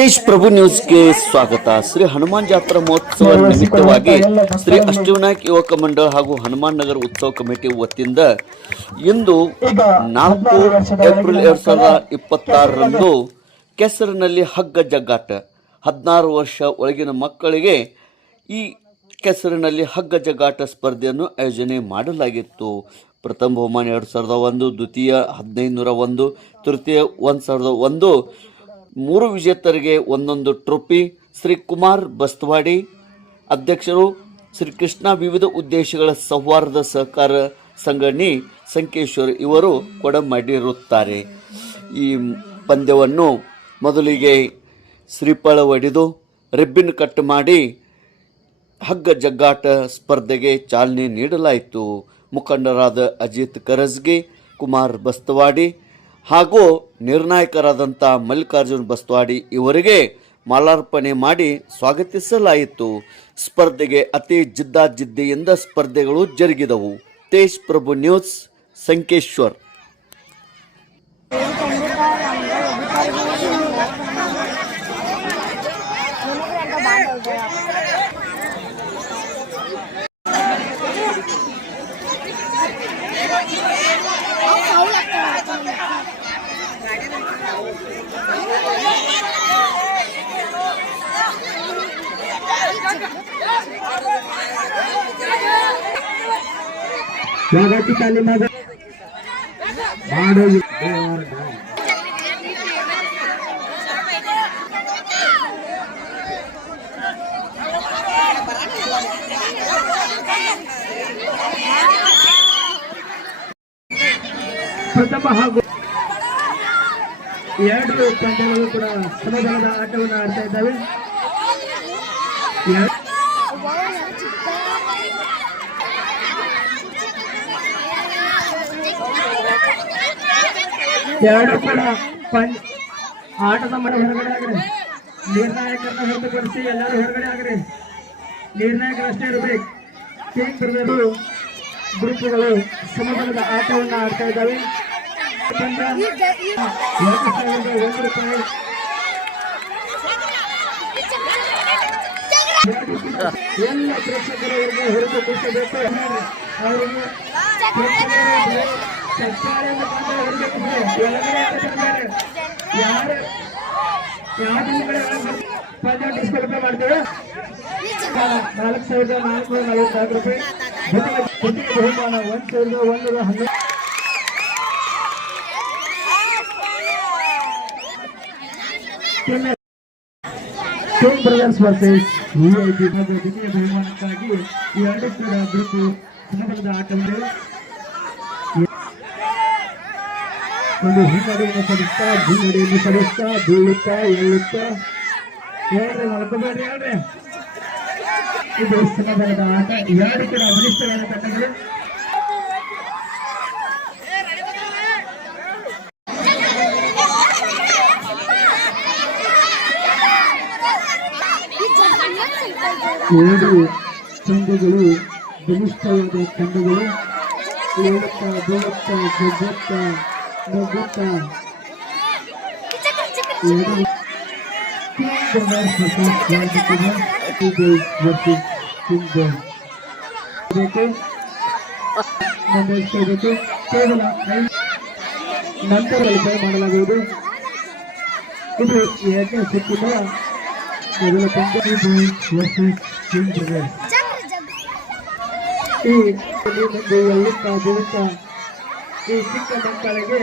ತೇಜ್ ಪ್ರಭು ನ್ಯೂಸ್ಗೆ ಸ್ವಾಗತ. ಶ್ರೀ ಹನುಮಾನ್ ಜಾತ್ರಾ ಮಹೋತ್ಸವ ನಿಮಿತ್ತವಾಗಿ ಶ್ರೀ ಅಷ್ಟವಿನಾಯಕ ಯುವಕ ಮಂಡಳ ಹಾಗೂ ಹನುಮಾನ್ ನಗರ ಉತ್ಸವ ಕಮಿಟಿ ವತಿಯಿಂದ ಇಂದು 4 ಏಪ್ರಿಲ್ 2026ರಂದು ಕೆಸರಿನಲ್ಲಿ ಹಗ್ಗ ಜಗ್ಗಾಟ 16 ವರ್ಷ ಒಳಗಿನ ಮಕ್ಕಳಿಗೆ ಈ ಕೆಸರಿನಲ್ಲಿ ಹಗ್ಗ ಜಗ್ಗಾಟ ಸ್ಪರ್ಧೆಯನ್ನು ಆಯೋಜನೆ ಮಾಡಲಾಗಿತ್ತು. ಪ್ರಥಮ ಬಹುಮಾನ 2001, ದ್ವಿತೀಯ 1501, ತೃತೀಯ 1001. 3 ವಿಜೇತರಿಗೆ ಒಂದೊಂದು ಟ್ರೋಫಿ. ಶ್ರೀ ಕುಮಾರ್ ಬಸ್ತವಾಡಿ ಅಧ್ಯಕ್ಷರು, ಶ್ರೀ ಕೃಷ್ಣ ವಿವಿಧ ಉದ್ದೇಶಗಳ ಸೌಹಾರ್ದ ಸಹಕಾರ ಸಂಘಟನೆ ಸಂಕೇಶ್ವರ್ ಇವರು ಕೊಡಮಾಡಿರುತ್ತಾರೆ. ಈ ಪಂದ್ಯವನ್ನು ಮೊದಲಿಗೆ ಶ್ರೀಫಲ ಹೊಡೆದು ರಿಬ್ಬಿನ್ ಕಟ್ ಮಾಡಿ ಹಗ್ಗ ಜಗ್ಗಾಟ ಸ್ಪರ್ಧೆಗೆ ಚಾಲನೆ ನೀಡಲಾಯಿತು. ಮುಖಂಡರಾದ ಅಜಿತ್ ಕರಜ್ಗಿ, ಕುಮಾರ್ ಬಸ್ತವಾಡಿ ಹಾಗೂ ನಿರ್ಣಾಯಕರಾದಂಥ ಮಲ್ಲಿಕಾರ್ಜುನ್ ಬಸ್ತವಾಡಿ ಇವರಿಗೆ ಮಾಲಾರ್ಪಣೆ ಮಾಡಿ ಸ್ವಾಗತಿಸಲಾಯಿತು. ಸ್ಪರ್ಧೆಗೆ ಅತಿ ಜಿದ್ದಾಜಿದ್ದಿಯಿಂದ ಸ್ಪರ್ಧೆಗಳು ಜರುಗಿದವು. ತೇಜ್ ಪ್ರಭು ನ್ಯೂಸ್, ಸಂಕೇಶ್ವರ್. जागती तालीम ಪ್ರಥಮ ಹಾಗೂ 2 ಪಂದ್ಯಗಳು ಕೂಡ ಸಮಬಲದ ಆಟವನ್ನು ಆಡ್ತಾ ಇದ್ದಾವೆ. ಎರಡು ಕೂಡ ಆಟದ ಮನೆ ಹೊರಗಡೆ ಆಗ್ರಿ. ನಿರ್ಣಾಯಕರನ್ನ ಹೊರತುಪಡಿಸಿ ಎಲ್ಲರೂ ಹೊರಗಡೆ ಆಗ್ರಿ. ನಿರ್ಣಾಯಕರಷ್ಟೇ ಇರಬೇಕು. ಕೇಂದ್ರಗಳು ಗ್ರೂಪ್ಗಳು ಸಮಬಲದ ಆಟವನ್ನು ಆಡ್ತಾ ಇದ್ದಾವೆ. ₹1,000 ಎಲ್ಲ ಪ್ರೇಕ್ಷಕರವರಿಗೆ ಹೊರತುಪಡಿಸಬೇಕು. ಅವರಿಗೆ ಡಿಸ್ಕೌಂಟ್ ಮಾಡ್ತೇವೆ. ₹4,444 ಬಹುಮಾನ ₹1,111. ಟೀಮ್ ಬ್ರದರ್ಸ್ ವರ್ಸಸ್ ವಿಐಪಿ ದ್ವಿತೀಯ ಬಹುಮಾನಕ್ಕಾಗಿ 2 ಕೂಡ ಗ್ರೂಪ್ ಸಮಬಲದ ಆಟವಿದೆ. ಒಂದು ಹಿನ್ನಡೆಯನ್ನು ಸಡಿಸ್ತಾ ಹಿನ್ನಡೆಯನ್ನು ಸಡಿಸ್ತಾ ಬೀಳುತ್ತಾ ಏಳುತ್ತಾ ಹೇಳ್ರಿ ಮಲ್ಕೋಬೇಡ್ರಿ ಹೇಳ್ರಿ. ಇದು ಸಮಬಲದ ಆಟ. 2 ಕೂಡ ಬಲಿಷ್ಠವಾದ ತಂಡಗಳು. ಎರಡು ತಂಡಗಳು ಬಲಿಷ್ಠವಾದ ತಂಡಗಳು. ಏಳುತ್ತಾ ಬೀಳುತ್ತಾ ಜಗ್ಗುತ್ತಾ ನಗುತ್ತಾ ಕೇವಲ ನಂತರ ಉಳಿತಾಯ ಮಾಡಲಾಗುವುದು. ಇದು 2ನೇ ಸುತ್ತಿನ ಮೊದಲ ಪಂದ್ಯ. ಈ ಎಳ್ಳುತ್ತಾ ಬೀಳುತ್ತಾ ಈ ಚಿಕ್ಕ ಮಕ್ಕಳಿಗೆ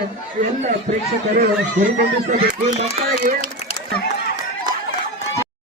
ಎಲ್ಲ ಪ್ರೇಕ್ಷಕರು ಹೊರಗೊಂಡಿಸಬೇಕು. ಈ ಮಕ್ಕಳಿಗೆ